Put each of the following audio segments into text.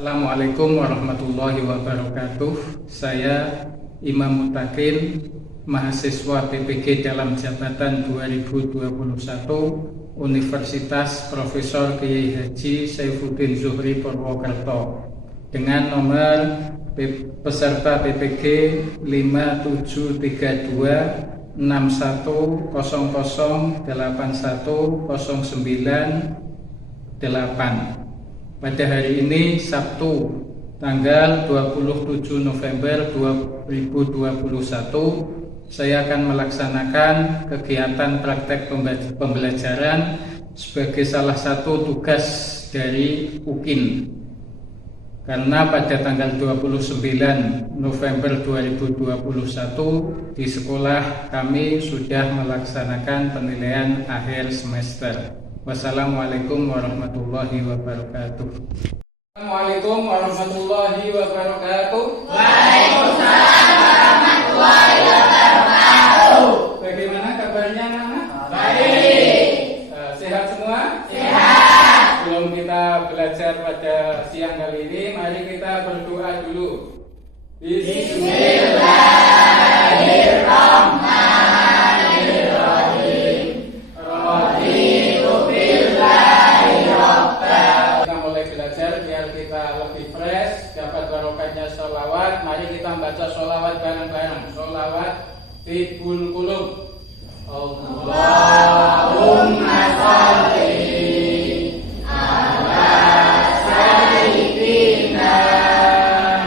Assalamualaikum warahmatullahi wabarakatuh. Saya Imam Mutakin, mahasiswa PPG dalam jabatan 2021 Universitas Profesor Kiai Haji Saifuddin Zuhri Purwokerto dengan nomor peserta PPG 5732 61008109 pada hari ini Sabtu tanggal 27 November 2021 saya akan melaksanakan kegiatan praktek pembelajaran sebagai salah satu tugas dari UKIN. Karena pada tanggal 29 November 2021 di sekolah kami sudah melaksanakan penilaian akhir semester. Wassalamualaikum warahmatullahi wabarakatuh. Assalamualaikum warahmatullahi wabarakatuh. Waalaikumsalam warahmatullahi wabarakatuh. Bagaimana kabarnya anak-anak? Baik. Sehat semua? Sehat. Sebelum kita belajar pada siang kali ini, mari kita berdoa dulu. Bismillahirrahmanirrahim. Raditu billahi rabba. Kita mulai belajar biar kita lebih fresh, dapat barokahnya sholawat. Mari kita baca sholawat bareng-bareng. Sholawat Tibul Qulub. Allahumma sholli ala sayyidina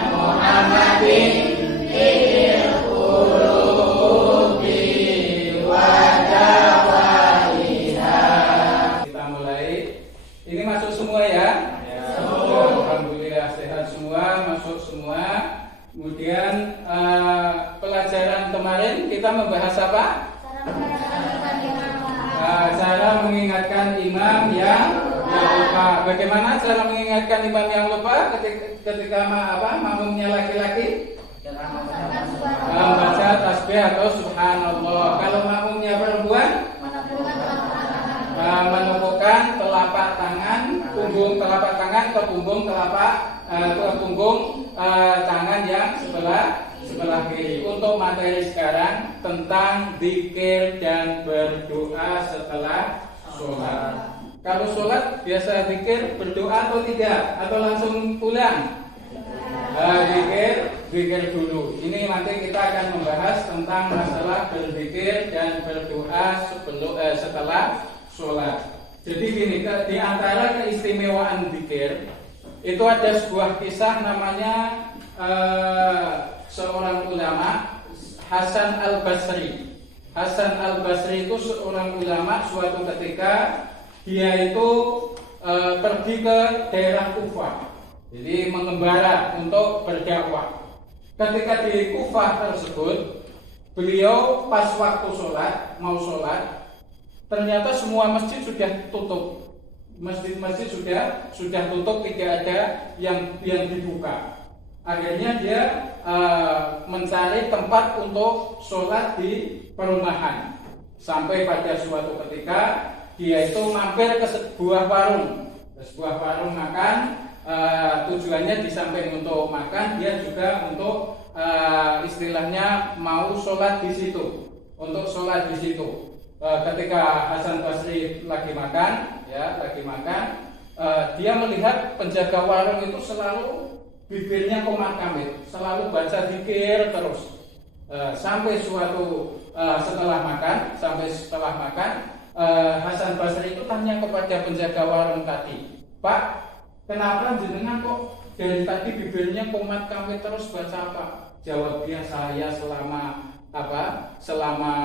Muhammadin fil qulubi wa dawaiha. Kita mulai. Ini masuk semua ya? Alhamdulillah sehat semua, masuk semua. Kemudian pelajaran kemarin kita membahas apa? Cara mengingatkan imam yang lupa. Bagaimana cara mengingatkan imam yang lupa ketika makmumnya laki-laki? Membaca tasbih atau subhanallah. Kalau makmumnya perempuan? Menumpukan telapak tangan, punggung telapak tangan ke punggung tangan yang sebelah kiri. Untuk materi sekarang tentang zikir dan berdoa setelah sholat. Kalau sholat biasa zikir, berdoa atau tidak? Atau langsung pulang? Zikir dulu. Ini nanti kita akan membahas tentang masalah berzikir dan berdoa setelah sholat. Jadi gini, di antara keistimewaan zikir itu ada sebuah kisah namanya seorang ulama, Hasan Al-Basri. Hasan Al-Basri itu seorang ulama. Suatu ketika dia itu pergi ke daerah Kufah, jadi mengembara untuk berdakwah. Ketika di Kufah tersebut, beliau pas waktu mau sholat, ternyata semua masjid sudah tutup. Masjid sudah tutup, tidak ada yang dibuka. Akhirnya dia mencari tempat untuk sholat di perumahan. Sampai pada suatu ketika dia itu mampir ke sebuah warung makan. Tujuannya di samping untuk makan, dia juga untuk istilahnya mau sholat di situ. Ketika Hasan Basri lagi makan, dia melihat penjaga warung itu selalu bibirnya komat kamit, selalu baca zikir terus. Sampai setelah makan, Hasan Basri itu tanya kepada penjaga warung tadi, "Pak, kenapa jenengan kok dari tadi bibirnya komat kamit terus baca apa?" Jawab dia, "Saya selama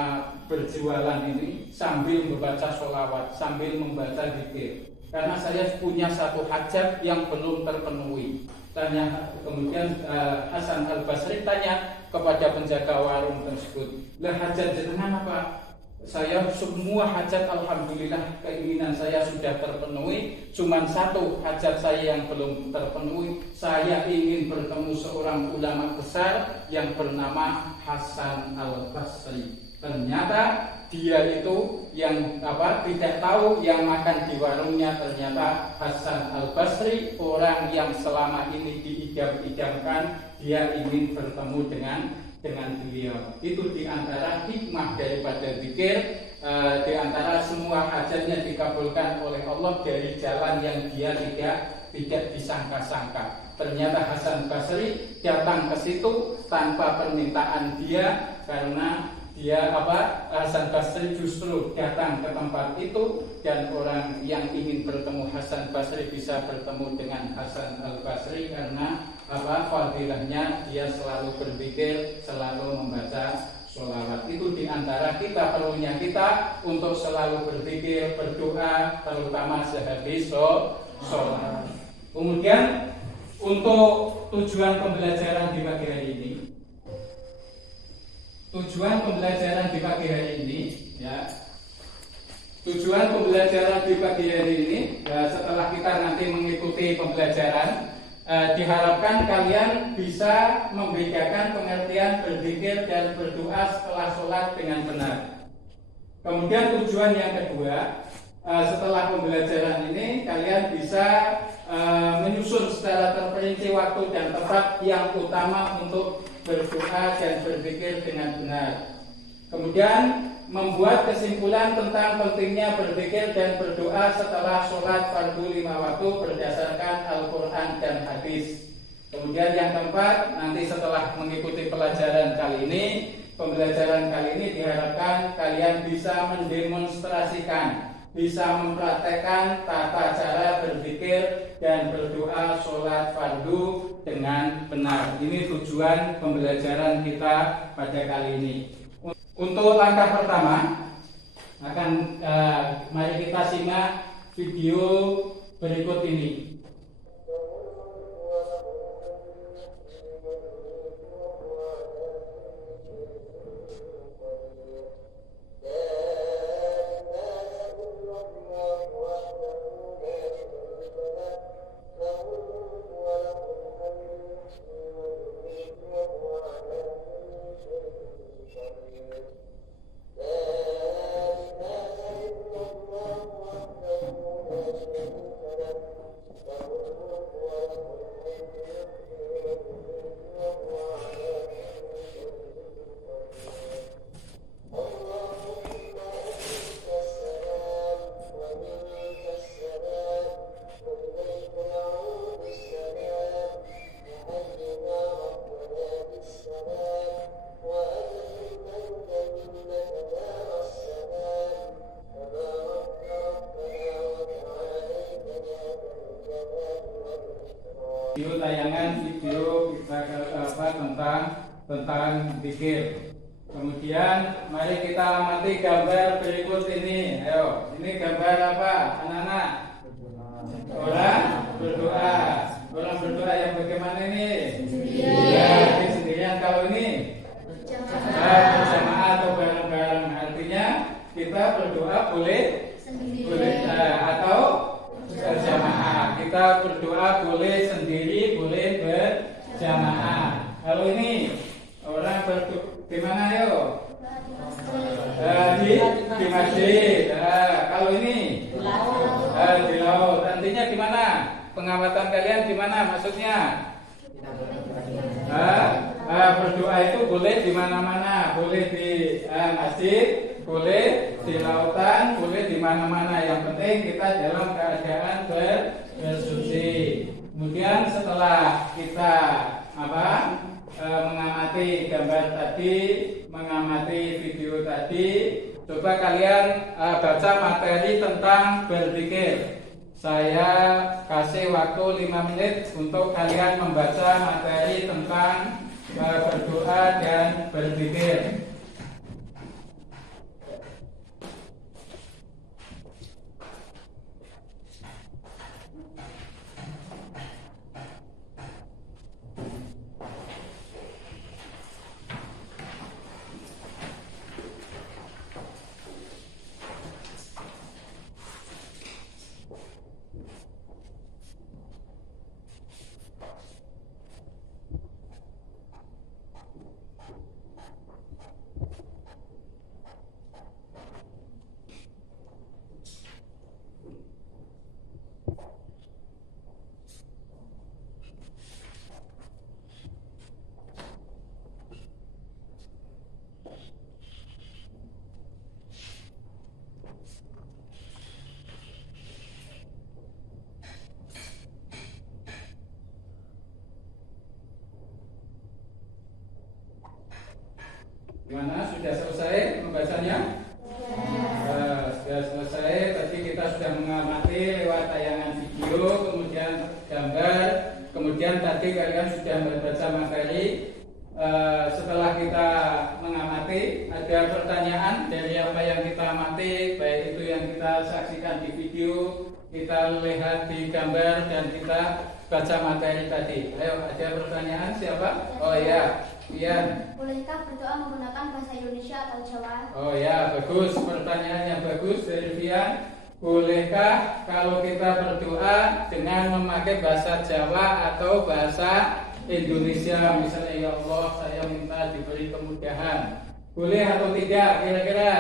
berjualan ini sambil membaca sholawat, sambil membaca zikir. Karena saya punya satu hajat yang belum terpenuhi." Kemudian Hasan Al-Basri tanya kepada penjaga warung tersebut, "Lah hajat jenengan apa?" "Saya semua hajat alhamdulillah keinginan saya sudah terpenuhi. Cuman satu hajat saya yang belum terpenuhi. Saya ingin bertemu seorang ulama besar yang bernama Hasan Al-Basri." Ternyata dia itu yang tidak tahu yang makan di warungnya ternyata Hasan Al-Basri, orang yang selama ini diidam-idamkan dia ingin bertemu dengan beliau. Itu diantara hikmah daripada zikir, diantara semua hajatnya dikabulkan oleh Allah dari jalan yang dia tidak disangka-sangka. Ternyata Hasan Basri datang ke situ tanpa permintaan dia, karena Hasan Basri justru datang ke tempat itu, dan orang yang ingin bertemu Hasan Basri bisa bertemu dengan Hasan Al-Basri karena fadilahnya dia selalu berzikir, selalu membaca sholawat. Itu diantara perlunya kita untuk selalu berzikir, berdoa, terutama sehabis sholat. Kemudian untuk tujuan pembelajaran di pagi hari ini, tujuan pembelajaran di pagi hari ini setelah kita nanti mengikuti pembelajaran, diharapkan kalian bisa membedakan pengertian berzikir dan berdoa setelah sholat dengan benar. Kemudian tujuan yang kedua, setelah pembelajaran ini kalian bisa menyusun secara terperinci waktu dan tempat yang utama untuk berdoa dan berzikir dengan benar. Kemudian membuat kesimpulan tentang pentingnya berzikir dan berdoa setelah sholat fardu 5 waktu berdasarkan Al-Quran dan hadis. Kemudian yang keempat, nanti setelah mengikuti pembelajaran kali ini diharapkan kalian bisa mendemonstrasikan, bisa mempraktekkan tata cara berzikir dan berdoa sholat fardu dengan benar. Ini tujuan pembelajaran kita pada kali ini. Untuk langkah pertama, mari kita simak video berikut ini. Video tayangan video tentang zikir. Kemudian mari kita amati gambar berikut ini. Ayo, ini gambar apa, anak-anak? Orang berdoa. Orang berdoa yang bagaimana ini? Ya, sendirian. Kalau ini berjamaah atau bareng-bareng. Artinya kita berdoa boleh atau berjamaah. Kita berdoa boleh sendiri, boleh berjamaah. Kalau ini orang berdoa di mana, yo? Di masjid. Kalau ini di laut. Artinya di mana? Pengamatan kalian di mana? Maksudnya? Berdoa itu boleh di mana-mana, boleh di masjid, boleh di lautan, boleh di mana-mana. Yang penting kita dalam keadaan bersuci. Kemudian setelah kita mengamati gambar tadi, mengamati video tadi, coba kalian baca materi tentang berzikir. Saya kasih waktu 5 menit untuk kalian membaca materi tentang berdoa dan berzikir. sudah selesai pembahasannya? Sudah selesai. Tadi kita sudah mengamati lewat tayangan video, kemudian gambar, kemudian tadi kalian sudah membaca materi. Setelah kita mengamati, ada pertanyaan dari apa yang kita amati, baik itu yang kita saksikan di video, kita lihat di gambar, dan kita baca materi tadi. Ayo, ada pertanyaan siapa? Oh ya, Ian. Bolehkah berdoa menggunakan bahasa Indonesia atau Jawa? Oh ya, bagus. Pertanyaan yang bagus dari Ian. Bolehkah kalau kita berdoa dengan memakai bahasa Jawa atau bahasa Indonesia? Misalnya, ya Allah, saya minta diberi kemudahan. Boleh atau tidak kira-kira?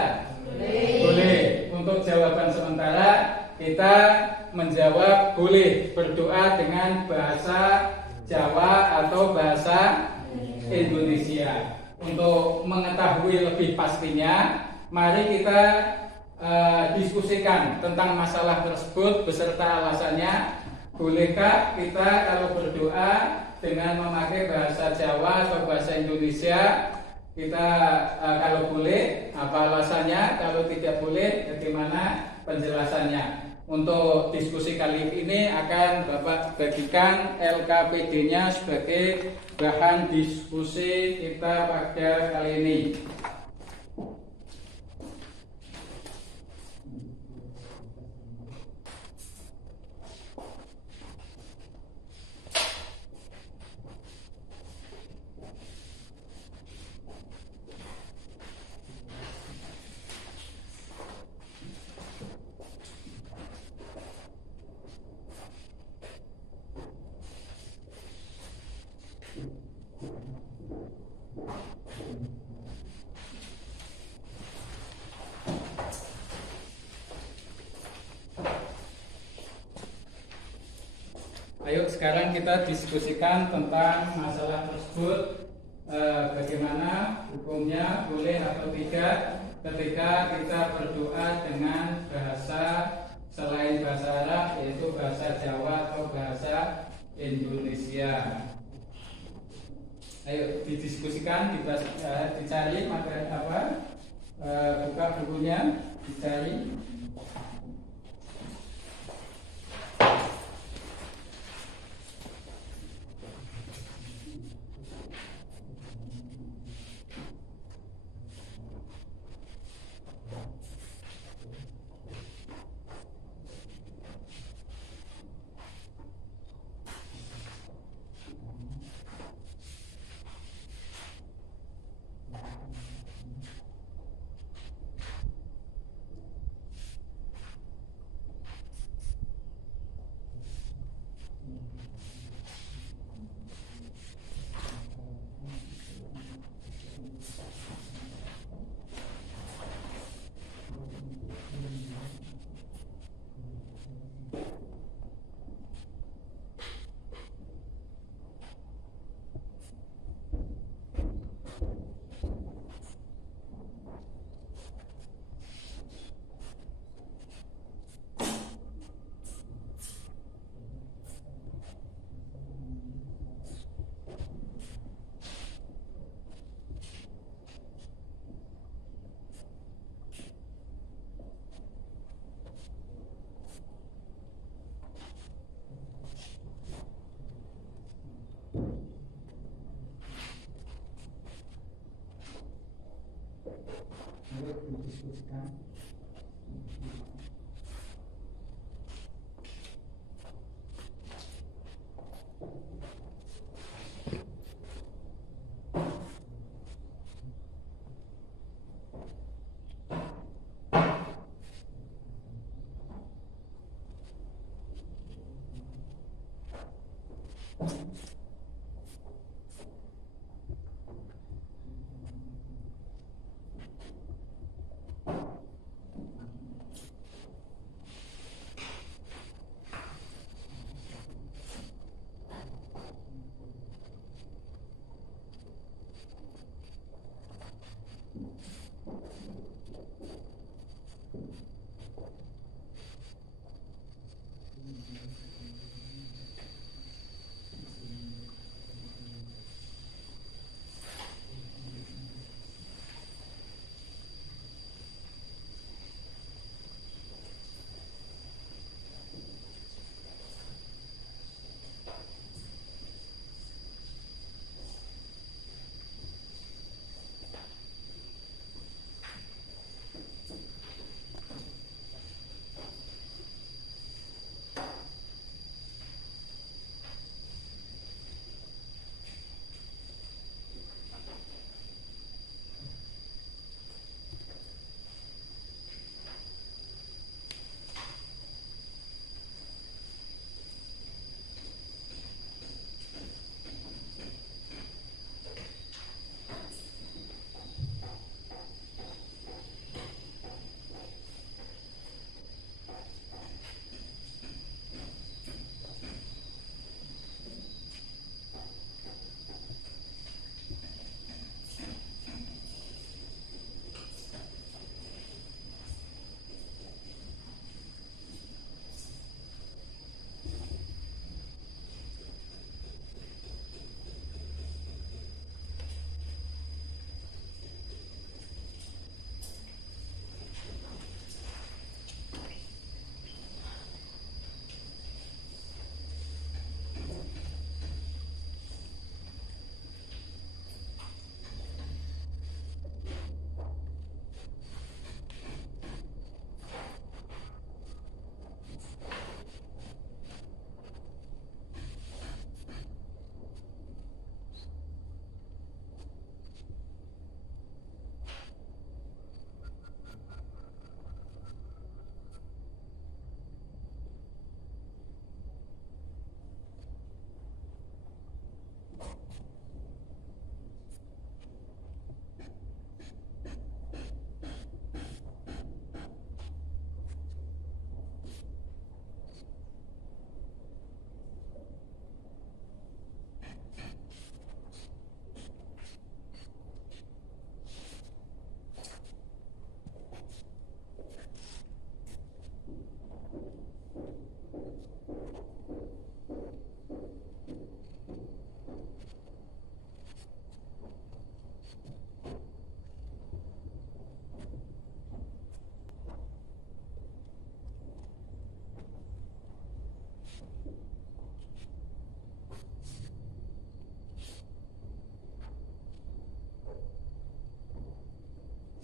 Boleh. Untuk jawaban sementara kita menjawab boleh berdoa dengan bahasa Jawa atau bahasa Indonesia. Untuk mengetahui lebih pastinya, mari kita diskusikan tentang masalah tersebut beserta alasannya. Bolehkah kita kalau berdoa dengan memakai bahasa Jawa atau bahasa Indonesia? Kita kalau boleh, apa alasannya? Kalau tidak boleh, bagaimana penjelasannya? Untuk diskusi kali ini akan Bapak bagikan LKPD-nya sebagai bahan diskusi kita pada kali ini. Ayo sekarang kita diskusikan tentang masalah tersebut, bagaimana hukumnya, boleh atau tidak ketika kita berdoa dengan bahasa selain bahasa Arab, yaitu bahasa Jawa atau bahasa Indonesia. Ayo didiskusikan, dicari materi apa, buka bukunya, dicari. Ayo didiskusikan.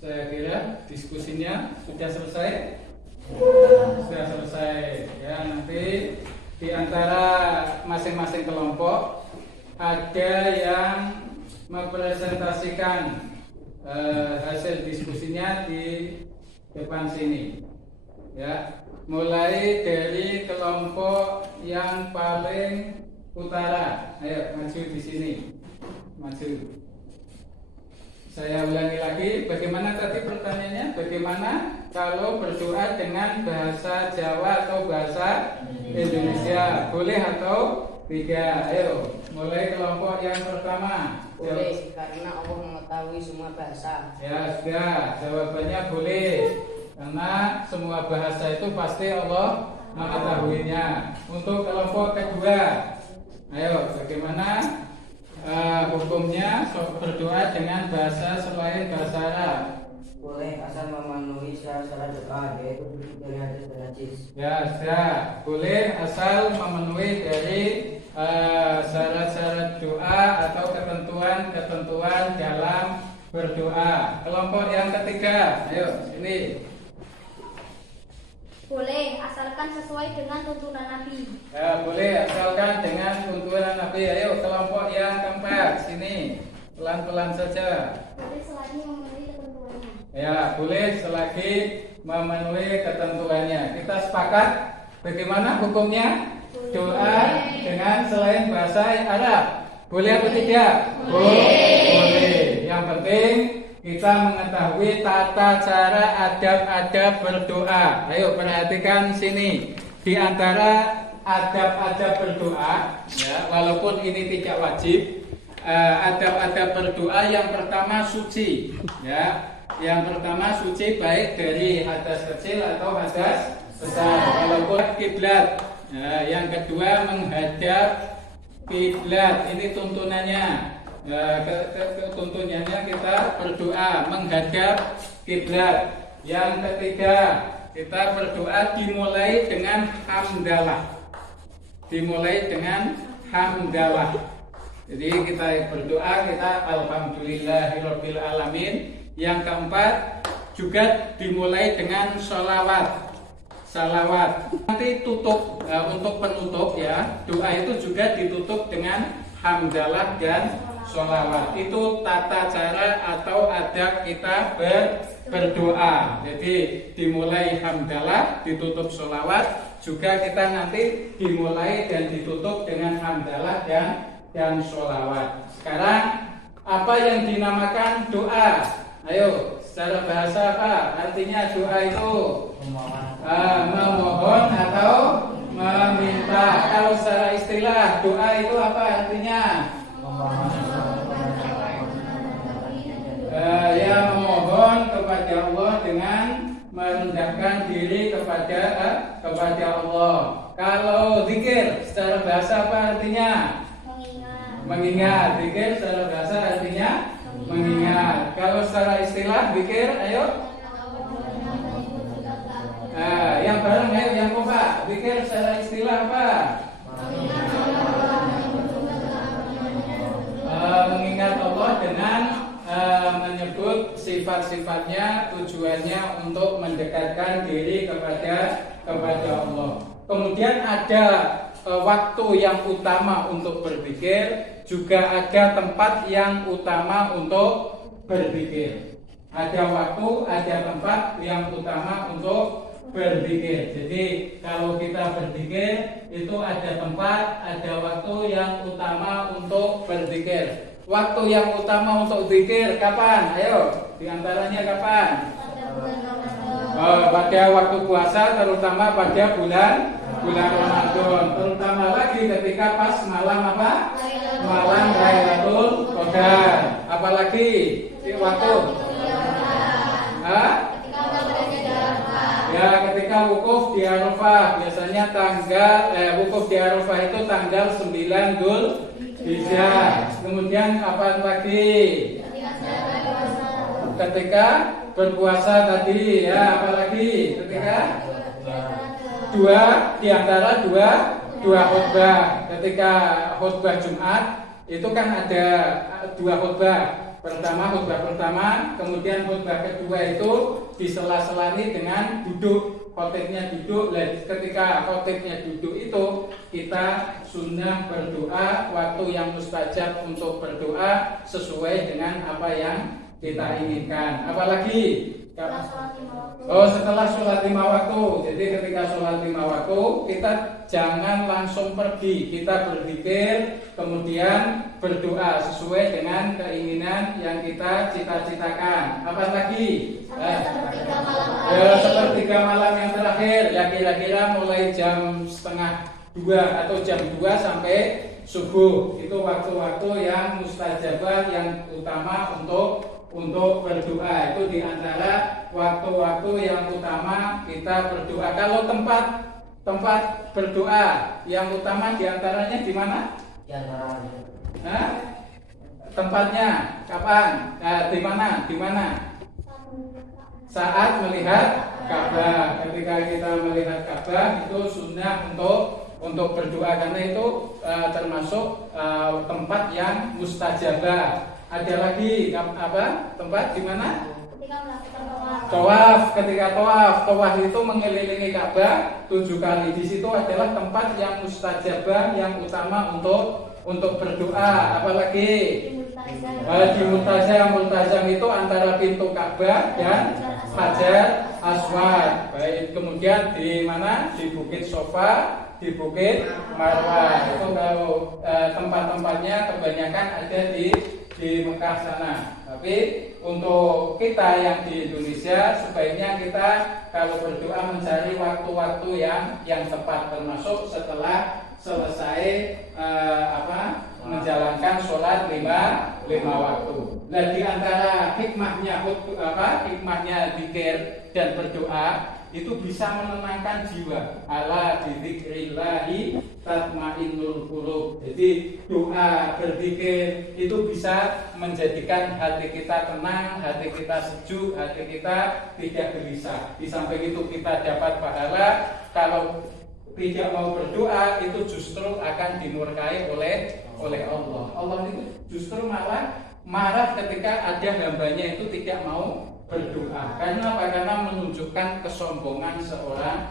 Saya kira diskusinya sudah selesai. Sudah selesai. Ya, nanti di antara masing-masing kelompok ada yang mempresentasikan hasil diskusinya di depan sini. Ya, mulai dari kelompok yang paling utara. Ayo maju di sini. Maju. Saya ulangi lagi, bagaimana tadi pertanyaannya? Bagaimana kalau berdoa dengan bahasa Jawa atau bahasa Indonesia? Boleh atau tidak? Ayo, mulai kelompok yang pertama. Boleh, karena Allah mengetahui semua bahasa. Ya sudah, jawabannya boleh. Karena semua bahasa itu pasti Allah mengetahuinya. Untuk kelompok kedua, ayo, bagaimana hukumnya berdoa dengan bahasa selain bahasa Arab? Boleh, asal memenuhi syarat-syarat doa, yaitu duduk dari hadis dan najis. Ya sudah, boleh asal memenuhi dari syarat-syarat doa atau ketentuan-ketentuan dalam berdoa. Kelompok yang ketiga, ayo sini. Boleh, asalkan sesuai dengan tuntunan Nabi. Ya, boleh asalkan dengan tuntunan Nabi. Ayo kelompok yang keempat, sini. Pelan-pelan saja. Boleh selagi memenuhi ketentuannya. Ya, boleh selagi memenuhi ketentuannya. Kita sepakat bagaimana hukumnya? Doa dengan selain bahasa Arab. Boleh atau tidak? Boleh. Yang penting kita mengetahui tata cara adab-adab berdoa. Ayo perhatikan sini. Di antara adab-adab berdoa, ya, walaupun ini tidak wajib, adab-adab berdoa yang pertama suci, ya. Yang pertama suci baik dari hadas kecil atau hadas besar. Walaupun kiblat. Ya, yang kedua menghadap kiblat. Ini tuntunannya. Tuntunannya kita berdoa menghadap kiblat. Yang ketiga kita berdoa dimulai dengan hamdalah. Dimulai dengan hamdalah. Jadi kita berdoa kita alhamdulillahirabbil alamin. Yang keempat juga dimulai dengan sholawat. Salawat. Nanti tutup untuk penutup ya. Doa itu juga ditutup dengan hamdalah dan sholawat. Itu tata cara atau adab kita berdoa. Jadi dimulai hamdalah, ditutup sholawat. Juga kita nanti dimulai dan ditutup dengan hamdalah dan sholawat. Sekarang apa yang dinamakan doa? Ayo, secara bahasa apa? Artinya doa itu memohon atau meminta. Kalau secara istilah doa itu apa artinya? Ya memohon kepada Allah dengan merendahkan diri kepada Allah. Kalau zikir secara bahasa apa artinya? Mengingat. Zikir secara bahasa artinya mengingat. Kalau secara istilah zikir, ayo. Yang bareng ayo yang kompak. Zikir secara istilah apa? Mengingat Allah dengan menyebut sifat-sifatnya, tujuannya untuk mendekatkan diri kepada Allah. Kemudian ada waktu yang utama untuk berzikir, juga ada tempat yang utama untuk berzikir. Ada waktu, ada tempat yang utama untuk berzikir. Jadi kalau kita berzikir itu ada tempat, ada waktu yang utama untuk berzikir. Waktu yang utama untuk zikir kapan? Ayo, diantaranya kapan? Pada waktu puasa, terutama pada bulan Ramadan. Terutama lagi ketika pas malam apa? Malam Lailatul Qadar. Apalagi di waktu? Ya, ketika wukuf di Arafah. Biasanya wukuf di Arafah itu tanggal 9 Dzulhijjah. Kemudian kapan lagi? Ketika berpuasa tadi, ya, apalagi ketika di antara dua khutbah. Ketika khutbah Jumat itu kan ada dua khutbah. khutbah pertama, kemudian khutbah kedua itu disela-selani dengan duduk, khotibnya duduk. Ketika khotibnya duduk itu kita sunnah berdoa, waktu yang mustajab untuk berdoa sesuai dengan apa yang kita inginkan. Apalagi Setelah sholat 5 waktu. setelah sholat 5 waktu. Jadi ketika sholat 5 waktu kita jangan langsung pergi, kita berzikir kemudian berdoa sesuai dengan keinginan yang kita cita-citakan. Apa lagi? Sepertiga malam terakhir. Sepertiga malam yang terakhir, ya kira-kira mulai jam setengah 2 atau jam 2 sampai subuh. Itu waktu-waktu yang mustajabah, yang utama untuk berdoa. Itu diantara waktu-waktu yang utama kita berdoa. Kalau tempat berdoa yang utama diantaranya di mana? Di antara Tempatnya kapan? Di mana? Saat melihat Ka'bah. Ketika kita melihat Ka'bah itu sunnah untuk berdoa, karena itu termasuk tempat yang mustajabah. Ada lagi apa? Tempat di mana? Ketika melakukan tawaf. Ketika tawaf itu mengelilingi Ka'bah 7 kali. Di situ adalah tempat yang mustajabah, yang utama untuk berdoa. Apalagi di Multazam itu antara pintu Ka'bah dan Hajar Aswad. Baik, kemudian di mana? Di Bukit Sofa, di Bukit Marwah. Itu kalau tempat-tempatnya kebanyakan ada di Mekah sana. Tapi untuk kita yang di Indonesia sebaiknya kita kalau berdoa mencari waktu-waktu yang tepat, termasuk setelah selesai menjalankan sholat 5 waktu. Nah, di antara hikmahnya zikir dan berdoa itu bisa menenangkan jiwa. Ala bidzikrillahi tatmainnul qulub. Jadi doa, berzikir itu bisa menjadikan hati kita tenang, hati kita sejuk, hati kita tidak gelisah. Di samping itu kita dapat pahala. Kalau tidak mau berdoa itu justru akan dimurkai oleh Allah. Allah itu justru malah marah ketika ada hambanya itu tidak mau berdoa. Karena apa? Karena menunjukkan kesombongan seorang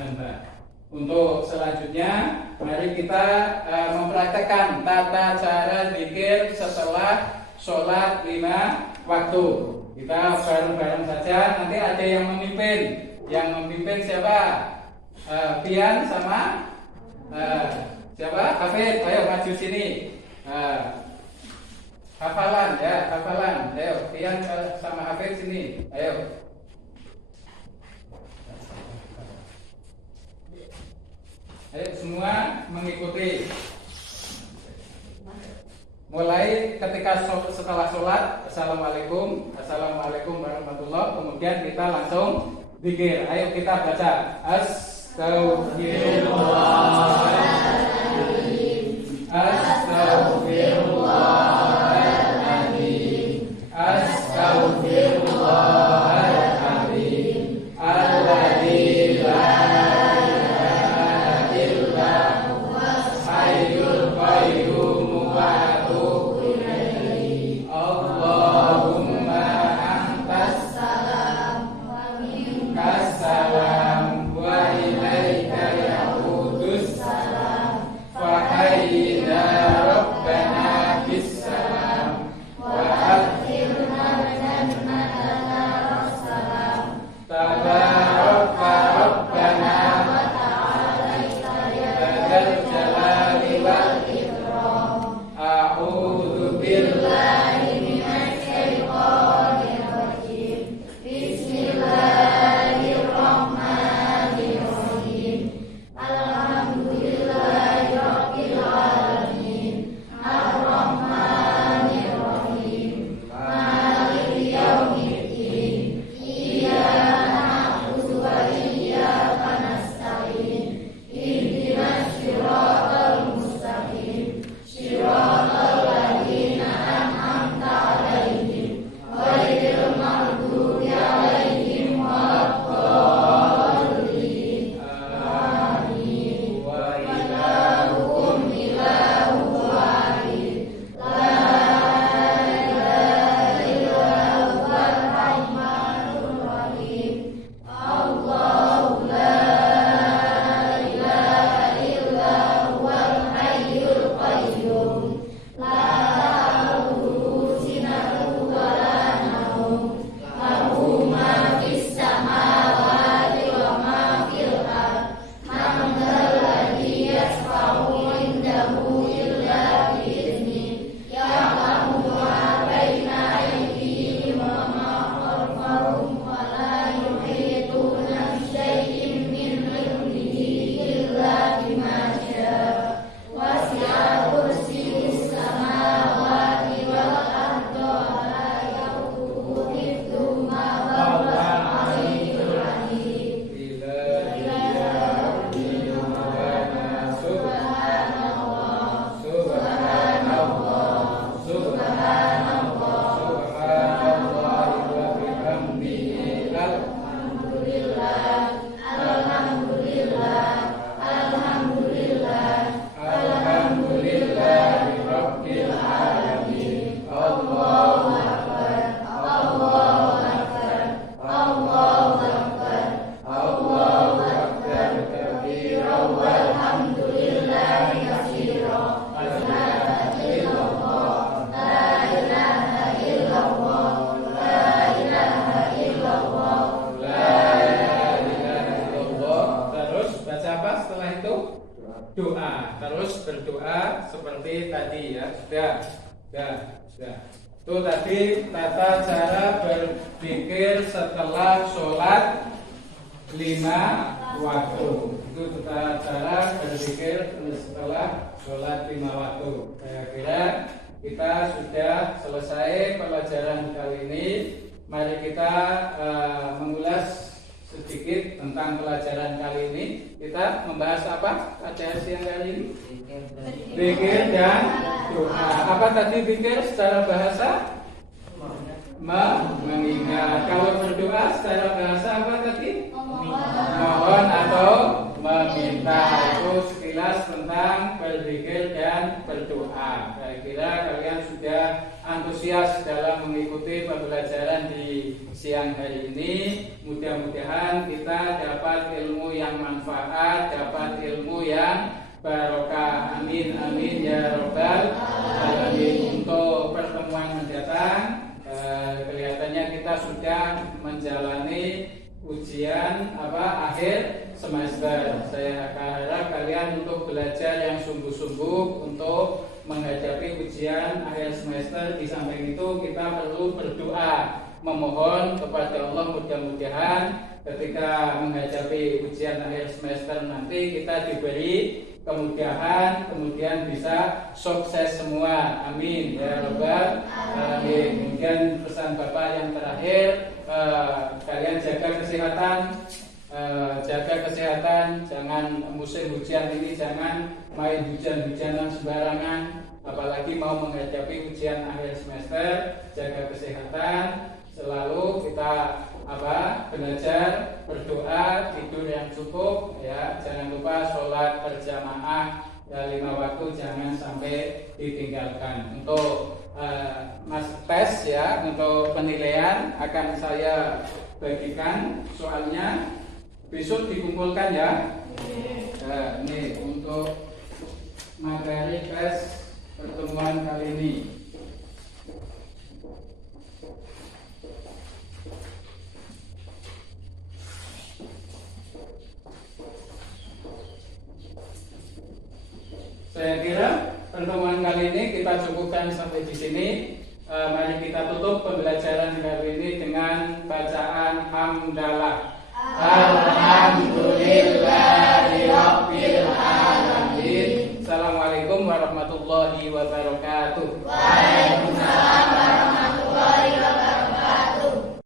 hamba. Untuk selanjutnya, mari kita mempraktekkan tata cara zikir setelah sholat 5 waktu. Kita bareng-bareng saja. Nanti ada yang memimpin. Yang memimpin siapa? Pian sama siapa? Hafid. Ayo maju sini. Hafalan. Ayo, Pian sama Hafid sini. Ayo. Ayo semua mengikuti. Mulai ketika setelah sholat, Assalamualaikum warahmatullahi. Kemudian kita langsung zikir. Ayo kita baca. Astaghfirullahaladzim. Astaghfirullahaladzim. Astaghfirullahaladzim. Alladzi la ilaha illa huwas hayyul qayyum wa atubu ilaihi. Allahumma antas salam wa minkas salam wa ilaika ya'udus salam. tadi ya. Sudah. Itu tadi tata cara berpikir setelah sholat 5 waktu. Itu tata cara berpikir setelah sholat 5 waktu. Saya kira kita sudah selesai pelajaran kali ini. Mari kita mengulas sedikit tentang pelajaran kali ini. Kita membahas apa pada siang kali ini? Zikir dan doa. Apa tadi zikir secara bahasa? Mengingat. Kalau berdoa secara bahasa apa tadi? Mohon atau meminta. Itu sekilas tentang berzikir dan berdoa. Saya kira kalian sudah antusias dalam mengikuti pembelajaran di siang hari ini. Mudah-mudahan kita dapat ilmu yang manfaat, dapat ilmu yang barokah. Amin amin ya robbal alamin. Untuk pertemuan mendatang kelihatannya kita sudah menjalani ujian akhir semester. Saya harap kalian untuk belajar yang sungguh-sungguh untuk menghadapi ujian akhir semester. Di samping itu kita perlu berdoa, memohon kepada Allah mudah-mudahan ketika menghadapi ujian akhir semester nanti kita diberi kemudahan, kemudian bisa sukses semua. Amin ya robbal alamin. Kemudian pesan Bapak yang terakhir, kalian jaga kesehatan, jangan musim hujan ini jangan main hujan-hujanan sembarangan, apalagi mau menghadapi ujian akhir semester. Jaga kesehatan, selalu kita belajar, berdoa, tidur yang cukup ya. Jangan lupa sholat berjamaah 5 waktu, jangan sampai ditinggalkan. Untuk tes ya, untuk penilaian akan saya bagikan soalnya, besok dikumpulkan ya. Ini untuk materi tes pertemuan kali ini. Saya kira pertemuan kali ini kita cukupkan sampai di sini. Mari kita tutup pembelajaran kali ini dengan bacaan hamdalah. Alhamdulillahirabbil alamin. Assalamualaikum warahmatullahi wabarakatuh.